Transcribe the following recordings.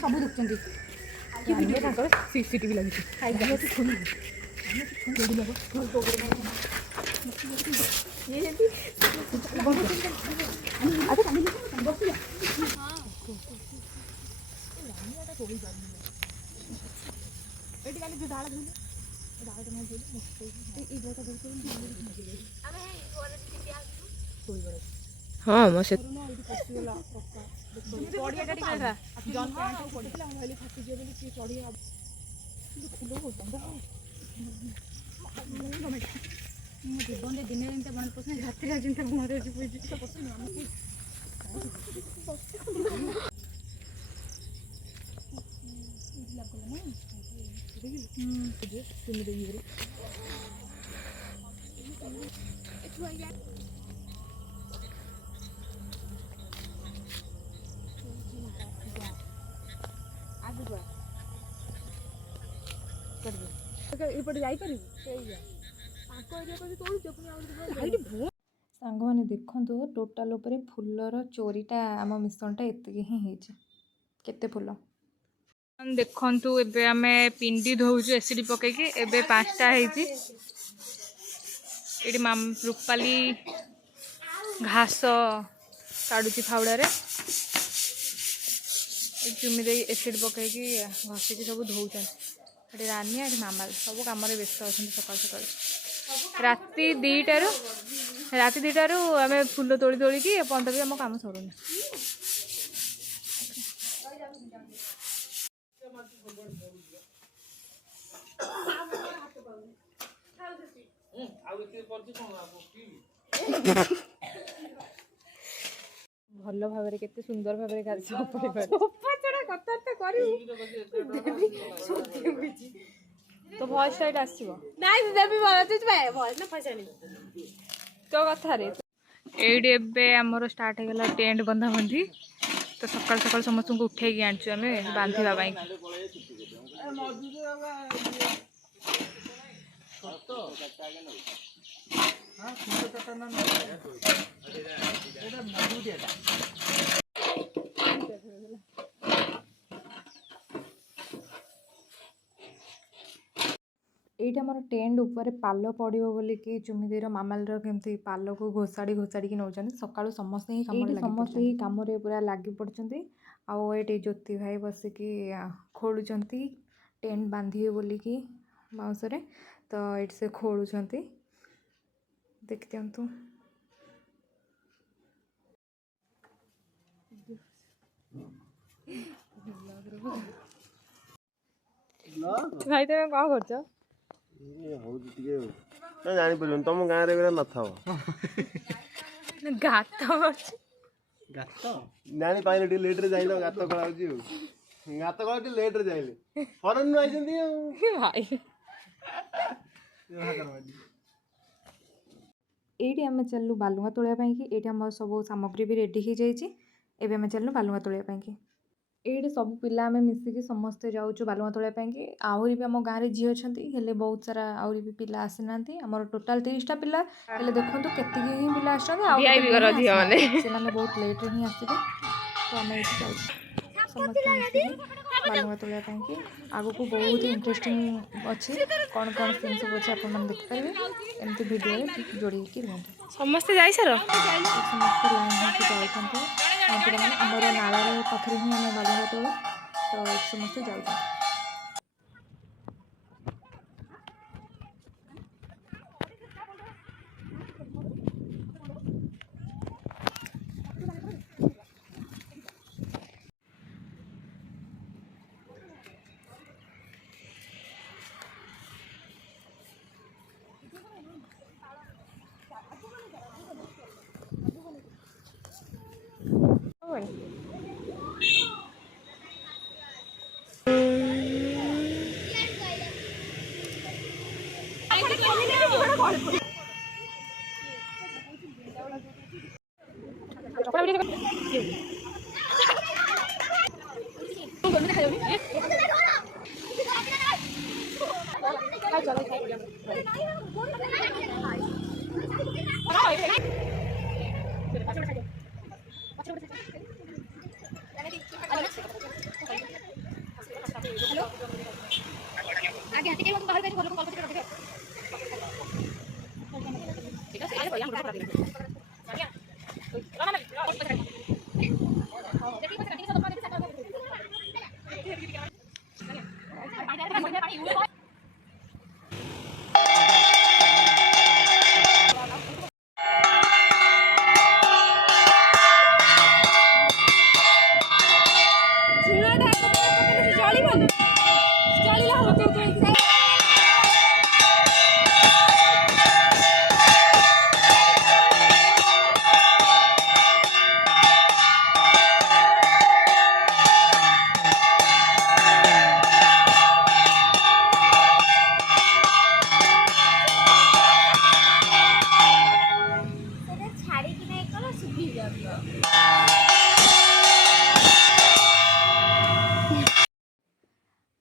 सब देखते सीसीटीवी लगी हाँ मैं से जीवन दिन मन पसंद राति सांग मैंने देखो टोटाल उपरे फुलर चोरीटा आम मिश्रणटा एतिक ही केते फुल देखु एबे आमे पिंडी धोचु एसिड पकईकी एबे 5टा होती रूपाली घास काटुची फावड़ा रे चुमी दे एसिड पकईकी घसिकी सब धोचन ये रानी ये मामा सब कम व्यस्त अच्छा सकाल सकाल राति 2टारू आम फुल तोली तोलिकी एपर्त भी आम कम सरुना भल भाव केते सुंदर भाव तो भॉइस टाइट आसो तो कथा ये आमर स्टार्ट हो गला टेंट बंधा बंधी तो सकाल सकाल समस्त को उठे आनी आम बांधवाई एटा मोर टेंट ऊपर पाल पड़ो बोली कि चुमिदीर मामाल केमती पाल को घोषाड़ी घोषाड़ी की नौकर सकालू समस्त ही कम पूरा लगी पड़ते आउ ये ज्योति भाई बसिकी खोलुं टेंट बांधे बोलिकी बाउंस तो ये से खोलुं देख दिंतु भाई तुम कौन कर जानी पार तुम गाँव में न था गात जानी पाइल लेट्रे जाइल गात खोला गात खोला लेट्रे जाइले फरन भाई ये आम चलू बालुआ तोड़ापी ये आम सब सामग्री भी रेडी हो जाए आम चलू बालुआ तोड़ापी ये सब पिला आम मिसिकी समस्ते जाऊँ बालुआ तोड़ापी आहरी भी आम गाँव में झी अच्छा बहुत सारा आहरी भी पिला आसी ना आमर टोटाल 30टा पिला देखो केतिकी ही पिला आसने बहुत लेट्रे ही आसवे तो आम ये समस्त बालुआ तोड़ापी आग को बहुत इंटरेस्टिंग अच्छी कौन कौन सीन सब अच्छे आप देखिपारे एमती वीडियो जोड़ी रुहतु समस्ते जाई सर समस्त लाइन होकर जाऊँ आमर नाल पाखे ही आम बालुआ तोड़ तो समस्ते जाऊँ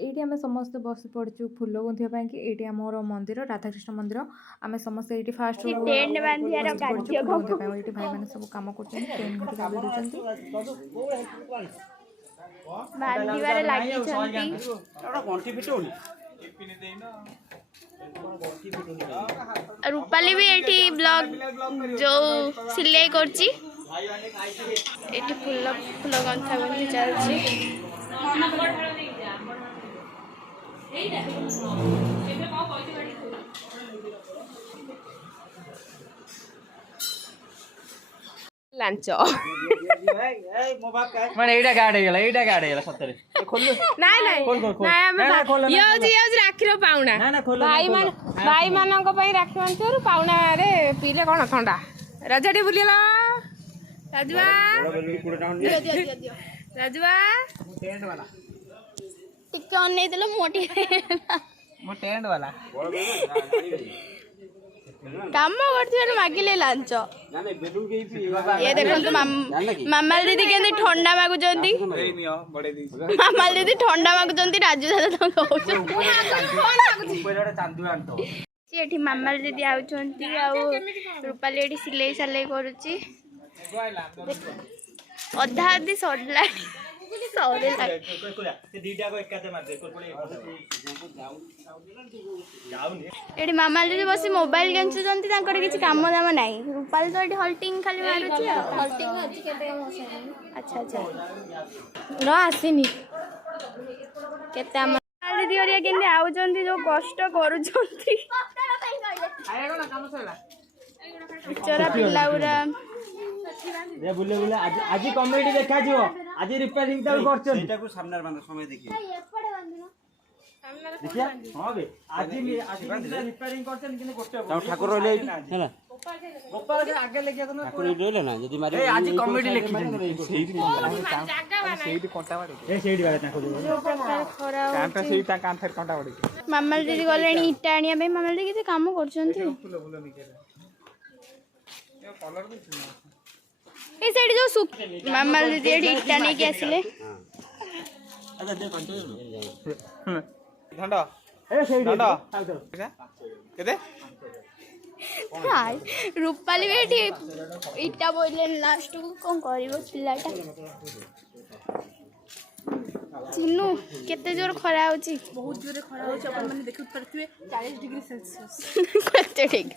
एठी आम समस्त बस पड़चु फूल गुंथा ये आमर मंदिर राधाकृष्ण मंदिर आम समस्त ये फास्ट फूल गुंथा ये भाई मैंने सब कम कर रूपाली भी एठी ब्लॉग जो सिलाई करची एठी फूल फूल गंथा गंथि चलची लांच माने एटा गाड हेला सतरे खोल नाइ नाइ नाइ हम यो जी राखीरो पाउना भाई मानन को पई राखी बांधर पाउना रे पीले कोन ठंडा राजाटी बुलिला राजुआ राजुआ टेंट वाला टिके अनै देलो मोटी मो टेंट वाला काम करथिबे मागिले लांच ये देखो मामाल दीदी केंदी ठंडा मागुचंती मामाल दीदी ठंडा मागुचंती राजू दादा एठी मामाल दीदी आउचंती आ रूपाली एठी सिलाई सलाई करूची अधा आधी सरला एठी मामाल दीदी बस मोबाइल गेंचुचंती तांकर किछि काम दाम नाही रूपाली तो एठी हल्टिंग खाली मारुची हल्टिंग अछि केते अच्छा अच्छा न आसीनी केते मामाल दीदी ओरिया केंदी आउचंती जो कष्ट करूचंती चोरा पिलाउरा रे बुले बुले आज कॉमेडी देखा जिवो आज रिपेयरिंग ता करछन एटा को सामने बांध समय देखिए देखिया हां बे आज रिपेयरिंग करछन किने करछन ताऊ ठाकुर रहले हैला गोपाल के आगे लेके तो ठाकुर रहले ना जदी मारे ए आज कॉमेडी लिखि सेही कोंटा बाड़े ए सेही बाड़े ठाकुर कांटा सेही ता कांथर कोंटा बाड़े मामाल दीदी गलेनी इटा आनिया बे मामाल दीदी किते काम करछंती फूल फूल निके ये कलर भी ए साइड जो सुक मामाल दीदी एठी इटा नै के आसिले अच्छा दे कंटे ठंडा ए सेही ठंडा केते हाय रूपाली बेटी इटा बोले लास्ट को कोन करबो पिलाटा चिन्नू केते जोर खरा होची बहुत जोर खरा होची अपन माने देखि परथिबे 40 डिग्री सेल्सियस केते ठीक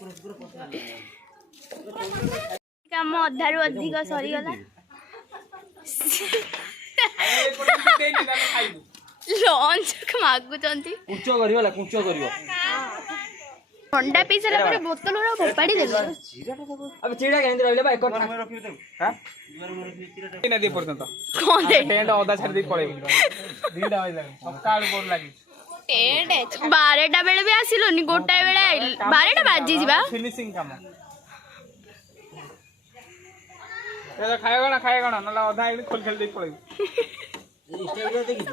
काम अधारु अधिक सरी गला लॉन्च मागु चंती कुचो करियो कुचो करियो ठंडा पी सारा पर बोतल रो फोपाड़ी देलो अब चीड़ा केंद्र रहले बा एक में रखि दे हां ना दे पर्यंत कोन दे टेंट ओदा छाड़ दे पळे दीडा होइला सकाळ बोल लागी टेंट 12टा बेले भी आसिलोनी गोटा बेले 12टा बाजी जिबा फिनिशिंग काम ए खाएगा ना नला ओदा आइले खोल खेल दे पळे स्टेडियम देखि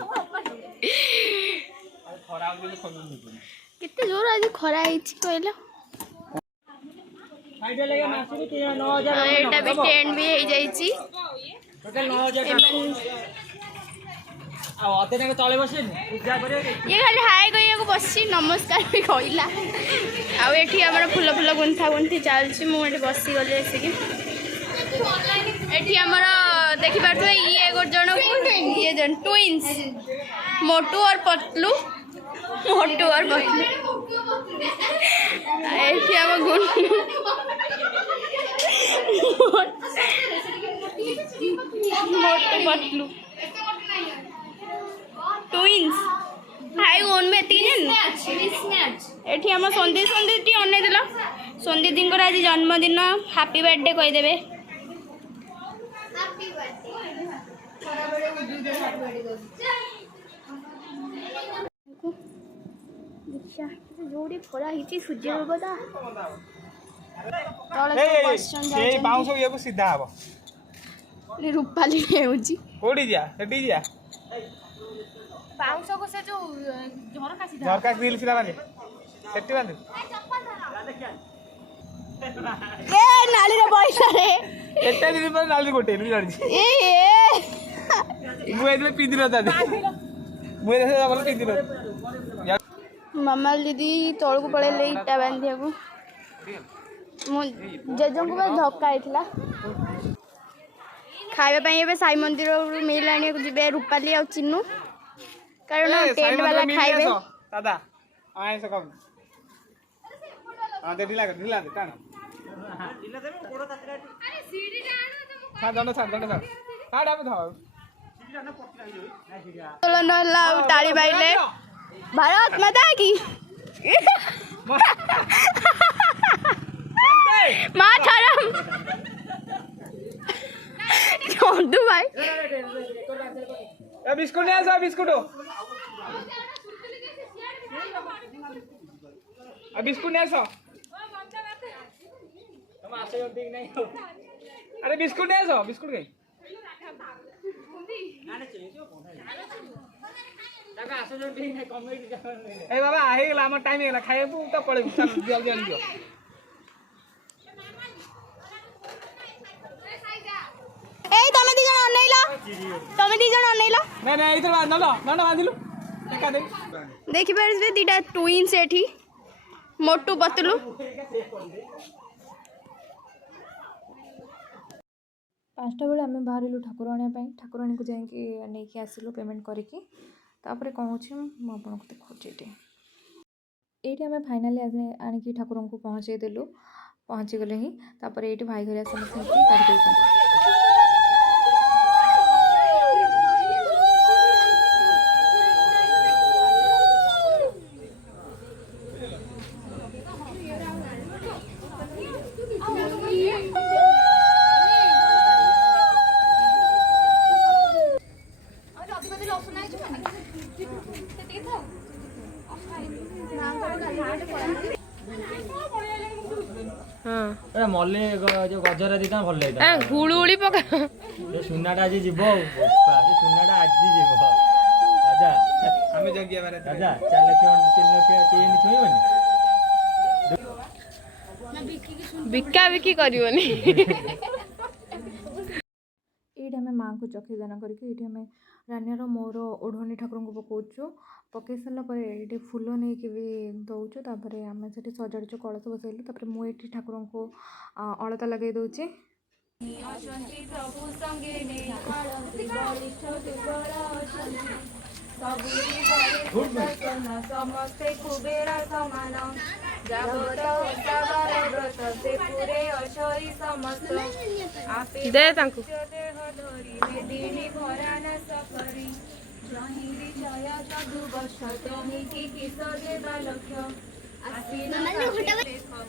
खराब गेले खोल दे कितने जोर आज खरा हिची कहलो फाइडे लगे मासरी 9000 एटा भी टेंट भी हे जाईची टोटल 9000 आ ओते ना तळे बसिन पूजा करे ये खाली हाय कहिया को बसची नमस्कार भी कहिला आ एठी हमर फूल फूल गुंथा गुंथी चलची मु एठी बसी गले एसिकी एठी हमर देखि पारथो ये एक जण ये जण ट्विन्स मोटू और पतलू मोटू और पतलू एठी हम गुन पतलू ट्विंस हाई ओन में एति एठी हम संदीप संदीप टी अनै दिला संदीप दिंकर आज जन्मदिन हैप्पी बर्थडे कहि देबे देखिया जोड़ी खरा हिची सूर्य बदा तळे क्वेश्चन ए बाउंस ये को सीधा हबो रूपाली हेउची कोडी जा हेटी जा बाउंस को से जो झरका सीधा झरका ग्रिल सीधा बांधे सेटी बांधे ए नाली रे पैसा रे एटा दिन पर नाली गोटे नु जानि ए मु एदले पिदिलो दादे मु एदले बोल पिदिलो मम्मा दीदी तौल को पड़े ले इटा बांधिया को मो जजों को धक्का आइथिला खाइबा पई एबे साई मंदिर मिल आनी को जिबे रूपाली आ चिन्नू कारण टेंट वाला खाइबे दादा आए से कम आ दे ढिला दे टाण ढिला दे गोड़ काटरा अरे सीडी जानो तो दंड साड हम धाव सीडी जानो पटला ही ना चलो न लाउ ताली बाइले भारत माता की मां थारम छोटू भाई ए बिस्कुट ले आ बिस्कुट आ बिस्कुट ले आ तुम आसे ठीक नहीं हो अरे बिस्कुट ले आ बिस्कुट गई ताका आसे जो ठीक नहीं कॉमेडी ए बाबा आ गेला हमर टाइम गेला खाइबू त पड़े चल जल्दी आनी दियो ए तमे दी जण अनैला नहीं नहीं इधर बांध लो ना बांधिलु देखा दे देखि परबे दीटा ट्विन्स एठी मोटू पतलू पाँचटा बेले आम बाहर ठाकुर आने ठाकुराणी को जाकि नहीं आसिलु पेमेंट करके तापर कौन अच्छे मुझे देखा ये आम फाइनाली आणिकी ठाकुर को पहुँचे देलु पहुँची गले ही तापर ये भाई घर समस्त कर मल्ले जो गजरा दीता भल लगता गुळुळी पका सुनाटा आज जीव सुनाटा आज जीव राजा आम जगिया राजा 4 लाख 3 लाख 3 छुईबनी बिका बिकी करबनी ये आम माँ को चक्षुदान करके आम रानियार मोर ओढ़नी ठाकुर को पकाचु पकई सारापर ये फूल नहीं कि भी दौचु तापर आम से सजाड़ू कलश बसैलु तापर मुझे ठाकुर को अलता लगे दूचे समस्ते कुबेरा समान जागत ओसाबार व्रत से पुरे अशरी समस्त दे तांकु देह धरी वेदिनी भरान सफरी जहि विजय जदु वर्ष तहि की किस देवा लक्ष्य आसीन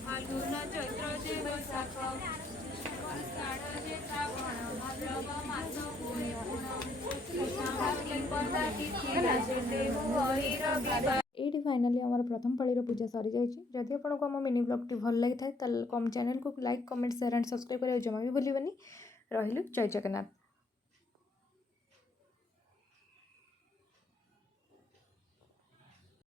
फाल्गुन चैत्र जे वैशाख आषाढ़ जे श्रावण भाद्रव मास पुण्य ये फाइनाली आम प्रथम पाळीर पूजा सरी जाइए जदि आपको आम मिनी ब्लॉगटी भल लगी था कम चैनल को like comment share and subscribe करा जमा भी भूलि रही जय जगन्नाथ।